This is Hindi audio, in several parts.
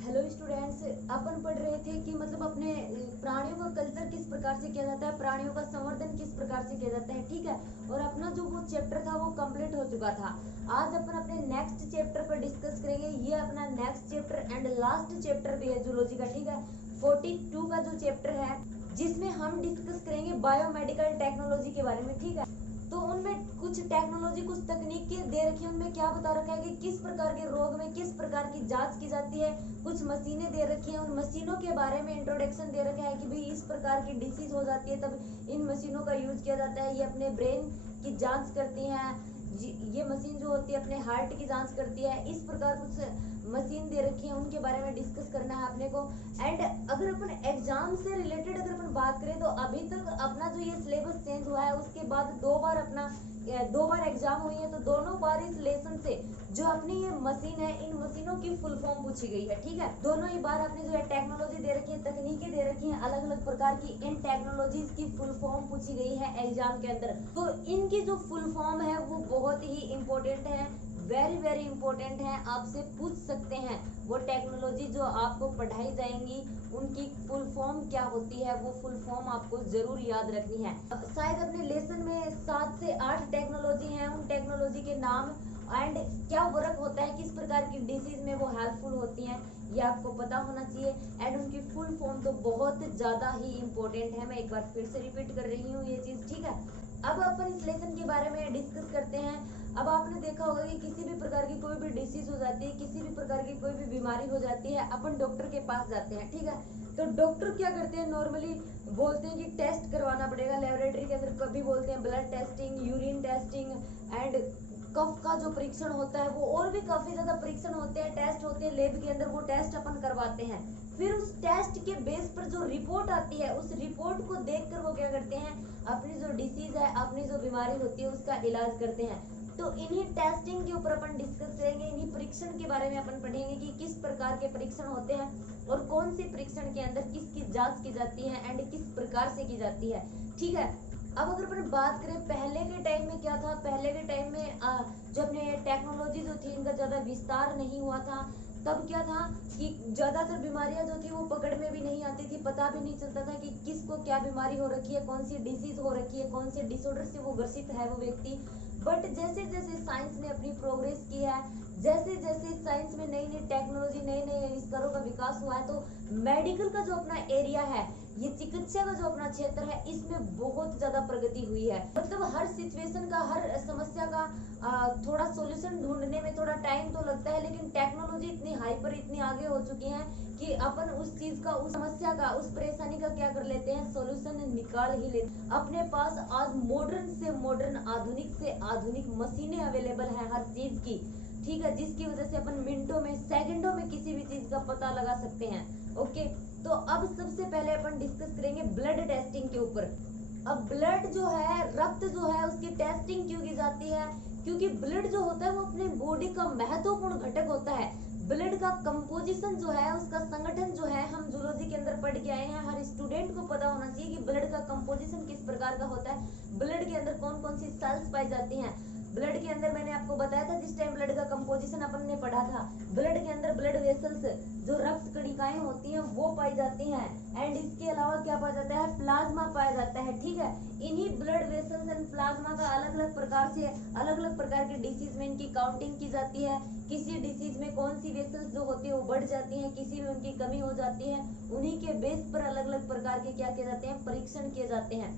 हेलो स्टूडेंट्स, अपन पढ़ रहे थे कि मतलब अपने प्राणियों का कल्चर किस प्रकार से किया जाता है, प्राणियों का संवर्धन किस प्रकार से किया जाता है। ठीक है, और अपना जो वो चैप्टर था वो कंप्लीट हो चुका था। आज अपन अपने नेक्स्ट चैप्टर पर डिस्कस करेंगे। ये अपना next chapter and last chapter भी है जूलॉजी का। ठीक है, 42 का जो चैप्टर है जिसमें हम डिस्कस करेंगे बायोमेडिकल टेक्नोलॉजी के बारे में। ठीक है, तो उनमें कुछ टेक्नोलॉजी, कुछ तकनीक दे रखी है। उनमें क्या बता रखा है कि किस प्रकार के रोग में किस प्रकार की जांच की जाती है। कुछ मशीनें दे रखी हैं, उन मशीनों के बारे में इंट्रोडक्शन दे रखा है कि भाई इस प्रकार की डिसीज हो जाती है तब इन मशीनों का यूज किया जाता है। ये अपने ब्रेन की जांच करती हैं। ये मशीन जो होती है अपने हार्ट की जांच करती है। इस प्रकार कुछ मशीन दे रखी है, उनके बारे में डिस्कस करना है अपने को। एंड अगर अपन एग्जाम से रिलेटेड अगर अपन बात करें तो अभी तक अपना जो ये सिलेबस चेंज हुआ है उसके बाद दो बार एग्जाम हुई है, तो दोनों बार इस लेसन से जो अपनी ये मशीन है इन मशीनों की फुल फॉर्म पूछी गई है। ठीक है, दोनों ही बार अपनी जो है टेक्नोलॉजी दे रखी है, तकनीकें दे रखी हैं अलग अलग प्रकार की। इन टेक्नोलॉजीज की फुल फॉर्म पूछी गई है एग्जाम के अंदर। तो इनकी जो फुल फॉर्म है वो बहुत ही इंपॉर्टेंट है, वेरी वेरी इंपॉर्टेंट है। आपसे पूछ सकते हैं वो टेक्नोलॉजी जो आपको पढ़ाई जाएंगी उनकी फुल फॉर्म क्या होती है, वो फुल फॉर्म आपको जरूर याद रखनी है। शायद अपने लेसन में 7 से 8 टेक्नोलॉजी हैं, उन टेक्नोलॉजी के नाम एंड क्या वर्क होता है, किस प्रकार की डिसीज में वो हेल्पफुल होती हैं, ये आपको पता होना चाहिए। एंड उनकी फुल फॉर्म तो बहुत ज्यादा ही इंपॉर्टेंट है। मैं एक बार फिर से रिपीट कर रही हूँ ये चीज। ठीक है, अब अपन इस लेसन के बारे में डिस्कस करते हैं। अब आपने देखा होगा कि किसी भी प्रकार की कोई भी डिसीज हो जाती है, किसी भी प्रकार की कोई भी बीमारी हो जाती है, अपन डॉक्टर के पास जाते हैं। ठीक है, तो डॉक्टर क्या करते हैं, नॉर्मली बोलते हैं कि टेस्ट करवाना पड़ेगा लेबोरेटरी के अंदर। कभी बोलते हैं blood testing, urine testing and cough का जो परीक्षण होता है वो, और भी काफी ज्यादा परीक्षण होते हैं, टेस्ट होते हैं लैब के अंदर, वो टेस्ट अपन करवाते हैं। फिर उस टेस्ट के बेस पर जो रिपोर्ट आती है उस रिपोर्ट को देखकर वो क्या करते हैं, अपनी जो डिसीज है, अपनी जो बीमारी होती है उसका इलाज करते हैं। तो इन्हीं टेस्टिंग के ऊपर अपन डिस्कस करेंगे, इन्हीं परीक्षण के बारे में अपन पढ़ेंगे कि किस प्रकार के परीक्षण होते हैं और कौन से परीक्षण के अंदर किसकी जांच की जाती है एंड किस प्रकार से की जाती है। ठीक है, अब अगर अपन बात करें पहले के टाइम में क्या था, पहले के टाइम में जो अपने टेक्नोलॉजी जो थी इनका ज्यादा विस्तार नहीं हुआ था। तब क्या था कि ज्यादातर बीमारियां जो थी वो पकड़ में भी नहीं आती थी, पता भी नहीं चलता था कि किसको क्या बीमारी हो रखी है, कौन सी डिसीज हो रखी है, कौन से डिसऑर्डर से वो ग्रसित है वो व्यक्ति। बट जैसे जैसे साइंस ने अपनी प्रोग्रेस की है, जैसे जैसे साइंस में नई नई टेक्नोलॉजी, नए नए आविष्कारों का विकास हुआ है, तो मेडिकल का जो अपना एरिया है, ये चिकित्सा का जो अपना क्षेत्र है, इसमें बहुत ज्यादा प्रगति हुई है। मतलब हर सिचुएशन का, हर समस्या का थोड़ा सॉल्यूशन ढूंढने में थोड़ा टाइम तो लगता है, लेकिन टेक्नोलॉजी इतनी हाइपर, इतनी आगे हो चुकी है कि अपन उस चीज का, उस समस्या का, उस परेशानी का क्या कर लेते हैं, सॉल्यूशन निकाल ही लेते हैं। अपने पास आज मॉडर्न से मॉडर्न, आधुनिक से आधुनिक मशीनें अवेलेबल है हर चीज की। ठीक है, जिसकी वजह से अपन मिनटों में, सेकंडों में किसी भी चीज का पता लगा सकते हैं। ओके, तो अब सबसे पहले अपन डिस्कस करेंगे ब्लड टेस्टिंग के ऊपर। अब ब्लड जो है, रक्त जो है, उसकी टेस्टिंग क्यों की जाती है, क्योंकि ब्लड जो होता है वो अपने बॉडी का महत्वपूर्ण घटक होता है। ब्लड का कंपोजिशन जो है, उसका संगठन जो है, हम जूलॉजी के अंदर पढ़ के आए हैं, हर स्टूडेंट को पता होना चाहिए कि ब्लड का कंपोजिशन किस प्रकार का होता है, ब्लड के अंदर कौन कौन सी सेल्स पाई जाती हैं। ब्लड के अंदर मैंने आपको बताया था जिस टाइम ब्लड का कंपोजिशन अपन ने पढ़ा था, ब्लड के अंदर ब्लड वेसल्स, जो रक्त कणिकाएं होती हैं वो पाई जाती हैं। एंड इसके अलावा क्या पाया जाता है, प्लाज्मा पाया जाता है। ठीक है, इन्हीं ब्लड वेसल्स एंड प्लाज्मा का अलग अलग प्रकार से, अलग अलग प्रकार के डिसीज में इनकी काउंटिंग की जाती है। किसी डिसीज में कौन सी वेसल्स जो होती है वो बढ़ जाती हैं, किसी में उनकी कमी हो जाती है, उन्हीं के बेस पर अलग अलग प्रकार के क्या किए जाते हैं, परीक्षण किए जाते हैं।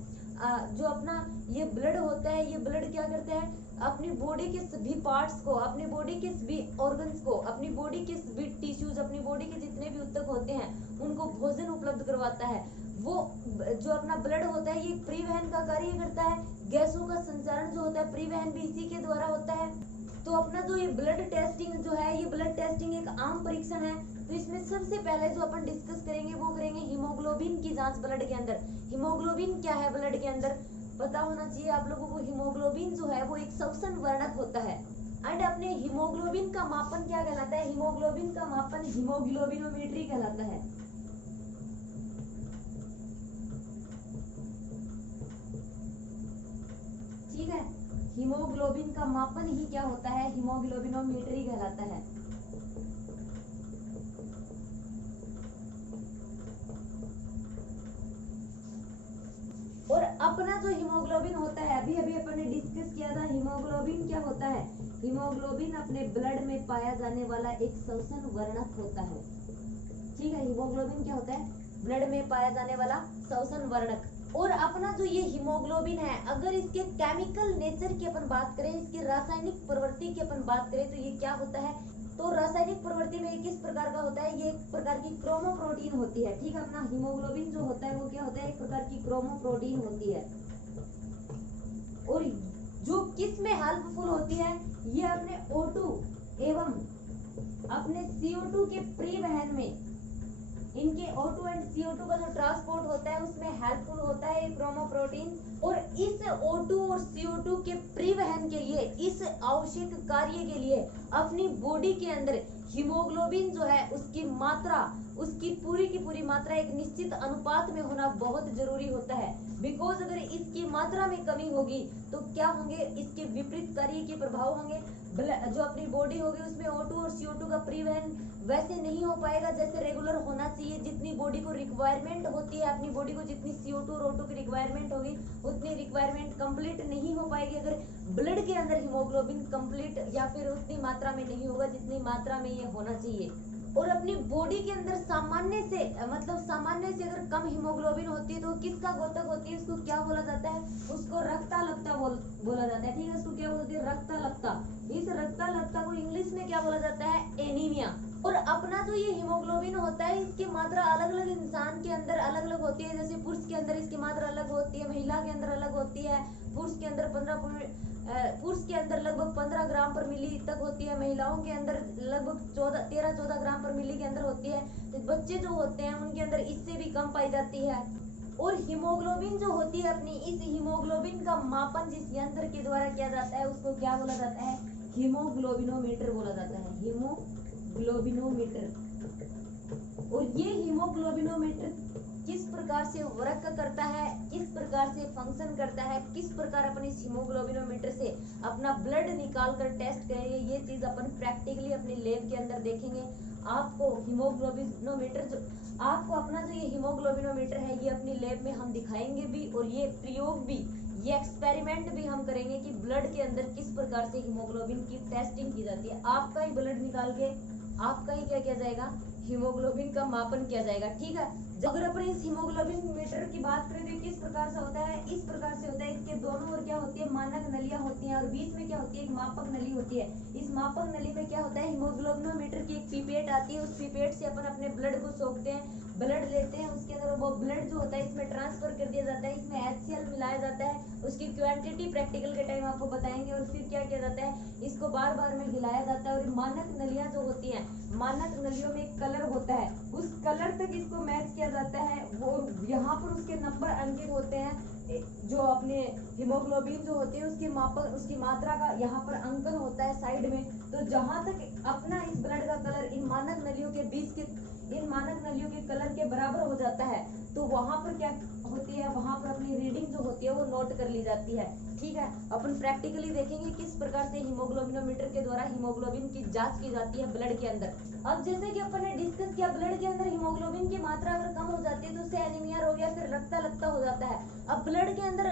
जो अपना ये ब्लड होता है, ये ब्लड क्या करता है, अपनी बॉडी के सभी पार्ट्स को, अपनी बॉडी के सभी ऑर्गन्स को, अपनी बॉडी के सभी टिश्यूज, अपनी बॉडी के जितने भी ऊतक होते हैं उनको भोजन उपलब्ध करवाता है। वो जो अपना ब्लड होता है ये परिवहन का कार्य करता है, गैसों का संचारण जो होता है परिवहन भी इसी के द्वारा होता है। तो अपना जो ये ब्लड टेस्टिंग जो है, ये ब्लड टेस्टिंग एक आम परीक्षण है। तो इसमें सबसे पहले जो अपन डिस्कस करेंगे वो करेंगे हीमोग्लोबिन की जांच ब्लड के अंदर। हीमोग्लोबिन क्या है ब्लड के अंदर, पता होना चाहिए आप लोगों को। हीमोग्लोबिन जो है वो एक श्वसन वर्णक होता है। एंड अपने हीमोग्लोबिन का मापन क्या कहलाता है, हीमोग्लोबिन का मापन हीमोग्लोबिनोमेट्री कहलाता है। ठीक है, हीमोग्लोबिन का मापन ही क्या होता है, हीमोग्लोबिनोमेट्री कहलाता है। अपना जो हीमोग्लोबिन होता है, अभी अभी अपन ने डिस्कस किया था, हीमोग्लोबिन क्या होता है? हीमोग्लोबिन अपने ब्लड में पाया जाने वाला एक श्वसन वर्णक होता है। ठीक है, हीमोग्लोबिन क्या होता है? ब्लड में पाया जाने वाला श्वसन वर्णक। और अपना जो ये हीमोग्लोबिन है, अगर इसके केमिकल नेचर की अपन बात करें, इसकी रासायनिक प्रवृत्ति की अपन बात करें, तो ये क्या होता है? तो रासायनिक प्रवृत्ति में ये किस प्रकार का होता है? ये एक प्रकार की क्रोमोप्रोटीन होती है। ठीक है, अपना हीमोग्लोबिन जो होता है वो क्या होता है? एक प्रकार की क्रोमोप्रोटीन होती है। और जो किस में हेल्पफुल होती है? ये अपने O2 एवं अपने CO2 के परिवहन में, इनके O2 एंड CO2 का जो ट्रांसपोर्ट होता है उसमें हेल्पफुल होता है ये क्रोमोप्रोटीन। और इस O2 और CO2 के परिवहन के लिए, इस आवश्यक कार्य के लिए अपनी बॉडी के अंदर हीमोग्लोबिन जो है उसकी मात्रा, उसकी पूरी की पूरी मात्रा एक निश्चित अनुपात में होना बहुत जरूरी होता है। बिकॉज अगर इसकी मात्रा में कमी होगी तो क्या होंगे? इसके विपरीत कार्य के प्रभाव होंगे। जो अपनी बॉडी होगी उसमें O2 और CO2 का परिवहन वैसे नहीं हो पाएगा जैसे रेगुलर होना चाहिए। जितनी बॉडी को रिक्वायरमेंट होती है, अपनी बॉडी को जितनी CO2 और O2 की रिक्वायरमेंट होगी उतनी रिक्वायरमेंट कंप्लीट नहीं हो पाएगी अगर ब्लड के अंदर हीमोग्लोबिन कंप्लीट या फिर उतनी मात्रा में नहीं होगा जितनी मात्रा में ये होना चाहिए। और अपनी बॉडी के अंदर सामान्य से अगर कम हीमोग्लोबिन होती है तो किसका घातक होती है? उसको क्या बोला जाता है? उसको रक्ताल्पता बोला जाता है। ठीक है, उसको क्या बोलते हैं? रक्ताल्पता। इस रक्ताल्पता को इंग्लिश में क्या बोला जाता है? एनीमिया। और अपना जो ये हीमोग्लोबिन होता है इसकी मात्रा अलग अलग इंसान के अंदर अलग अलग होती है। जैसे पुरुष के अंदर इसकी मात्रा अलग होती है, महिला के अंदर अलग होती है। पुरुष के अंदर लगभग 15 ग्राम पर मिली तक होती है, महिलाओं के अंदर लगभग 13-14 ग्राम पर मिली के अंदर होती है। तो बच्चे जो होते हैं उनके अंदर इससे भी कम पाई जाती है। और हीमोग्लोबिन जो होती है अपनी, इस हीमोग्लोबिन का मापन जिस यंत्र के द्वारा किया जाता है उसको क्या बोला जाता है? हीमोग्लोबिनोमीटर बोला जाता है। हीमोग्लोबिनोमीटर। और ये हीमोग्लोबिनोमीटर किस प्रकार से वर्क करता है, किस प्रकार से फंक्शन करता है, किस प्रकार अपन इस हीमोग्लोबिनोमीटर से अपना ब्लड निकाल कर टेस्ट करेंगे, ये चीज अपन प्रैक्टिकली अपने लैब के अंदर देखेंगे। आपको अपना जो ये हीमोग्लोबिनोमीटर है ये अपनी लैब में हम दिखाएंगे भी, और ये प्रयोग भी, ये एक्सपेरिमेंट भी हम करेंगे कि ब्लड के अंदर किस प्रकार से हीमोग्लोबिन की टेस्टिंग की जाती है। आपका ही ब्लड निकाल के आपका ही क्या किया जाएगा? हीमोग्लोबिन का मापन किया जाएगा। ठीक है, अगर अपन इस हीमोग्लोबिन मीटर की बात करें तो किस प्रकार से होता है? इस प्रकार से होता है। इसके दोनों ओर क्या होती है? मानक नलियां होती हैं और बीच में क्या होती है? एक मापक नली होती है। इस मापक नली में क्या होता है? हीमोग्लोबिनोमीटर की एक पिपेट आती है। उस पिपेट से अपन अपने ब्लड को सोखते हैं, ब्लड लेते हैं, उसके अंदर वो ब्लड जो होता है इसमें ट्रांसफर कर दिया जाता है। इसमें HCl मिलाया जाता है, उसकी क्वांटिटी प्रैक्टिकल के टाइम आपको बताएंगे। और फिर क्या किया जाता है? इसको बार बार में हिलाया जाता है। और मानक नलियां जो होती हैं, मानक नलियों में एक कलर होता है, उस कलर तक इसको मैच किया जाता है। वो यहाँ पर उसके नंबर अंकित होते हैं, जो अपने हीमोग्लोबिन जो होती है उसकी मात्रा का यहाँ पर अंकन होता है साइड में। तो जहां तक अपना इस ब्लड का कलर इन मानक नलियों के कलर के बराबर हो जाता है तो वहां पर क्या होती है? वहां पर अपनी रीडिंग जो होती है वो नोट कर ली जाती है। ठीक है, अपन प्रैक्टिकली देखेंगे किस प्रकार से हीमोग्लोबिनोमीटर के द्वारा हीमोग्लोबिन की जांच की जाती है ब्लड के अंदर। अब जैसे कि अपन ने डिस्कस किया, ब्लड के अंदर हीमोग्लोबिन की मात्रा अगर कम हो जाती है तो उससे एनीमिया हो गया, फिर रक्ताल्पता हो जाता है। अब ब्लड के अंदर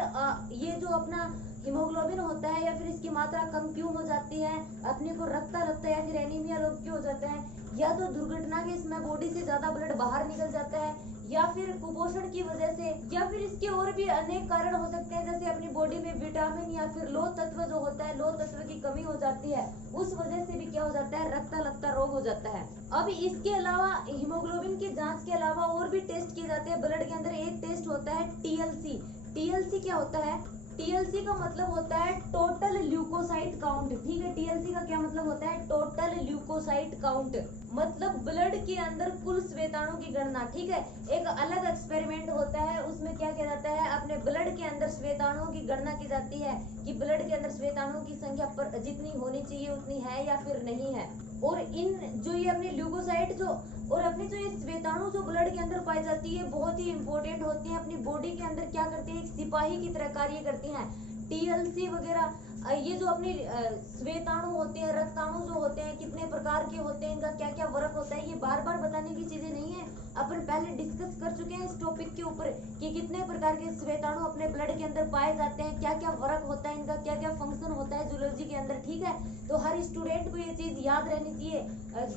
ये जो अपना हीमोग्लोबिन होता है या फिर इसकी मात्रा कम क्यों हो जाती है, अपने को रक्ताल्पता या फिर एनीमिया रोग क्यों हो जाता है? या तो दुर्घटना के इसमें बॉडी से ज्यादा ब्लड बाहर निकल जाता है, या फिर कुपोषण की वजह से, या फिर इसके और भी अनेक कारण हो सकते हैं। जैसे अपनी बॉडी में विटामिन या फिर लोह तत्व जो होता है, लोह तत्व की कमी हो जाती है, उस वजह से भी क्या हो जाता है? रक्ताल्पता रोग हो जाता है। अब इसके अलावा हीमोग्लोबिन की जांच के अलावा और भी टेस्ट किए जाते हैं ब्लड के अंदर। एक टेस्ट होता है TLC। TLC क्या होता है? TLC का मतलब होता है टोटल ल्यूकोसाइट काउंट। ठीक है, TLC का क्या मतलब होता है? टोटल ल्यूकोसाइट काउंट, मतलब ब्लड के अंदर कुल श्वेताणु की गणना। ठीक है, एक अलग एक्सपेरिमेंट होता है, उसमें क्या किया जाता है? अपने ब्लड के अंदर श्वेताणुओं की गणना की जाती है कि ब्लड के अंदर श्वेताणुओं की संख्या पर जितनी होनी चाहिए उतनी है या फिर नहीं है। और इन जो ये अपने ल्यूकोसाइट जो और अपनी जो ये श्वेताणु जो ब्लड के अंदर पाई जाती है बहुत ही इंपॉर्टेंट होती है। अपनी बॉडी के अंदर क्या करती है? एक सिपाही की तरह कार्य करती हैं। TLC वगैरह ये जो अपने श्वेताणु होते हैं, रक्ताणु जो होते हैं, कितने प्रकार के होते हैं, इनका क्या क्या वर्क होता है, ये बार बार बताने की चीजें नहीं है। अपन पहले डिस्कस कर चुके हैं इस टॉपिक के ऊपर कि कितने प्रकार के श्वेताणु अपने ब्लड के अंदर पाए जाते हैं, क्या क्या वर्क होता है, इनका क्या क्या फंक्शन होता है जूलॉजी के अंदर, ठीक है। तो हर स्टूडेंट को ये चीज याद रहनी चाहिए,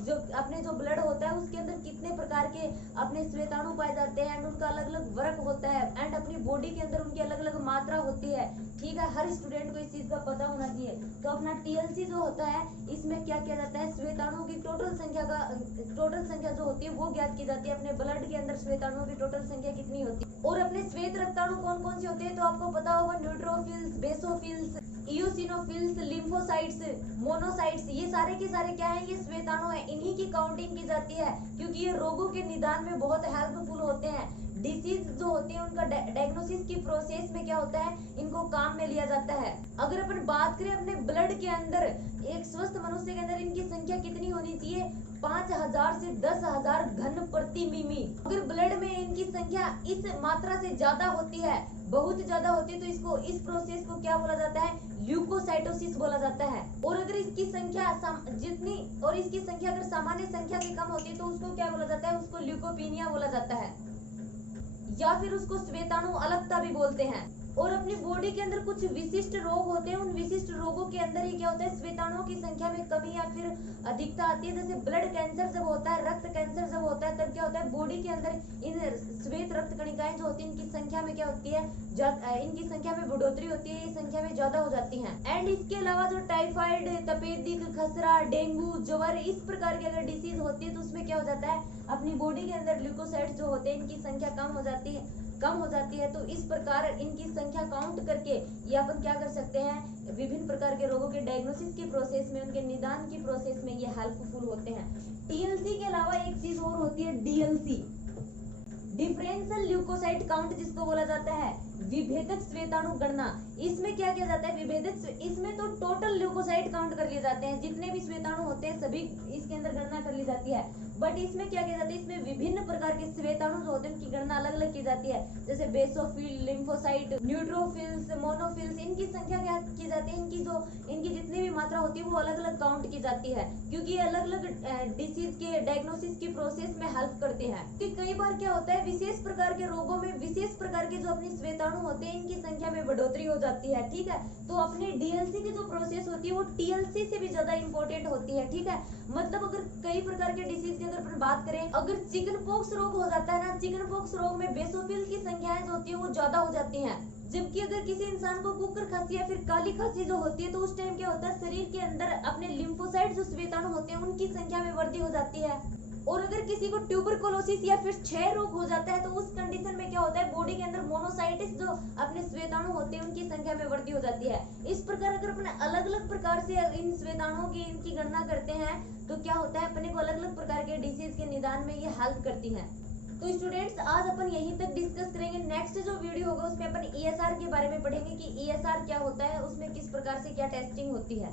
जो अपने जो ब्लड होता है उसके अंदर कितने प्रकार के अपने श्वेताणु पाए जाते हैं एंड उनका अलग अलग वर्क होता है एंड अपनी बॉडी के अंदर उनकी अलग अलग मात्रा होती है, ठीक है। हर स्टूडेंट को इस चीज का पता होना चाहिए। तो अपना टीएलसी जो होता है इसमें क्या किया जाता है, श्वेताणुओं की टोटल संख्या जो होती है वो ज्ञात की जाती है। अपने ब्लड के अंदर श्वेताणुओं की टोटल संख्या कितनी होती है। और अपने श्वेत रक्ताणु कौन कौन से होते हैं तो आपको पता होगा, न्यूट्रोफिल्स, बेसोफिल्स, इयोसिनोफिल्स, लिम्फोसाइट्स, मोनोसाइट्स, ये सारे के सारे क्या है, ये श्वेताणु है। इन्हीं की काउंटिंग की जाती है क्योंकि ये रोगों के निदान में बहुत हेल्पफुल होते हैं। डिसीज जो होती है उनका डायग्नोसिस की प्रोसेस में क्या होता है, इनको काम में लिया जाता है। अगर अपन बात करें अपने ब्लड के अंदर, एक स्वस्थ मनुष्य के अंदर इनकी संख्या कितनी होनी चाहिए, 5000 से 10,000 घन प्रति मिमी। अगर ब्लड में इनकी संख्या इस मात्रा से ज्यादा होती है, बहुत ज्यादा होती है, तो इसको इस प्रोसेस को क्या बोला जाता है, ल्यूकोसाइटोसिस बोला जाता है। और अगर इसकी संख्या इसकी संख्या अगर सामान्य संख्या से कम होती है तो उसको क्या बोला जाता है, उसको ल्यूकोपीनिया बोला जाता है, या फिर उसको श्वेताणु अलगता भी बोलते हैं। और अपनी बॉडी के अंदर कुछ विशिष्ट रोग होते हैं, उन विशिष्ट रोगों के अंदर ही क्या होता है, श्वेताणुओं की संख्या में कमी या फिर अधिकता आती है। जैसे ब्लड कैंसर जब होता है, रक्त कैंसर जब होता है, तब क्या होता है, बॉडी के अंदर इन श्वेत रक्त कणिकाएं जो होती है इनकी संख्या में क्या होती है, इनकी संख्या में बढ़ोतरी होती है, ये संख्या में ज्यादा हो जाती है। एंड इसके अलावा जो टाइफाइड, तपेदिक, खसरा, डेंगू, ज्वर, इस प्रकार की अगर डिसीज होती है तो उसमें क्या हो जाता है, अपनी बॉडी के अंदर ल्यूकोसाइट्स जो होते हैं इनकी संख्या कम हो जाती है। तो इस प्रकार इनकी संख्या काउंट करके ये अपन क्या कर सकते हैं, विभिन्न प्रकार के रोगों के डायग्नोसिस की प्रोसेस में, उनके निदान की प्रोसेस में ये हेल्पफुल होते हैं। टीएलसी के अलावा एक चीज और होती है, डीएलसी, डिफरेंशियल ल्यूकोसाइट काउंट जिसको बोला जाता है, विभेदक श्वेताणु गणना। इसमें क्या किया जाता है, इसमें तो टोटल ल्यूकोसाइट काउंट कर लिए जाते हैं, जितने भी श्वेताणु होते हैं सभी इसके अंदर गणना कर ली जाती है। बट इसमें क्या किया जाता है, इसमें विभिन्न प्रकार के श्वेताणु जो होते हैं उनकी गणना अलग अलग की जाती है। जैसे बेसोफिल, लिम्फोसाइट, न्यूट्रोफिल्स, मोनोफिल्स, इनकी संख्या क्या की जाती है, इनकी जितनी भी मात्रा होती है वो अलग अलग काउंट की जाती है, क्योंकि ये अलग अलग डिसीज के डायग्नोसिस की प्रोसेस में हेल्प करते हैं। कि कई बार क्या होता है, विशेष प्रकार के रोगों में विशेष प्रकार के जो अपनी श्वेताणु होते हैं इनकी संख्या में बढ़ोतरी हो जाती है, ठीक है। तो अपनी डीएलसी की जो प्रोसेस होती है वो टीएलसी से भी ज्यादा इंपॉर्टेंट होती है, ठीक है। मतलब अगर कई प्रकार के डिसीज की अगर अपन बात करें, अगर चिकन पॉक्स रोग हो जाता है ना, चिकन पॉक्स रोग में बेसोफिल की संख्याएं जो होती है वो ज्यादा हो जाती हैं। जबकि अगर किसी इंसान को कुकर खांसी या फिर काली खांसी जो होती है तो उस टाइम क्या होता है, शरीर के अंदर अपने लिम्फोसाइट जो श्वेताणु होते हैं उनकी संख्या में वृद्धि हो जाती है। और अगर किसी को ट्यूबरकुलोसिस या फिर क्षय रोग हो जाता है तो उस कंडीशन में क्या होता है, बॉडी के अंदर मोनोसाइटिस जो अपने श्वेताणु होते हैं उनकी संख्या में वृद्धि हो जाती है। इस प्रकार अगर अपने अलग अलग प्रकार से इन श्वेताणुओं की इनकी गणना करते हैं तो क्या होता है, अपने को अलग अलग प्रकार के डिसीज के निदान में ये हेल्प करती हैं। तो स्टूडेंट्स आज अपन यहीं तक डिस्कस करेंगे। नेक्स्ट जो वीडियो होगा उसमें अपन ईएसआर के बारे में पढ़ेंगे कि ईएसआर क्या होता है, उसमें किस प्रकार से क्या टेस्टिंग होती है।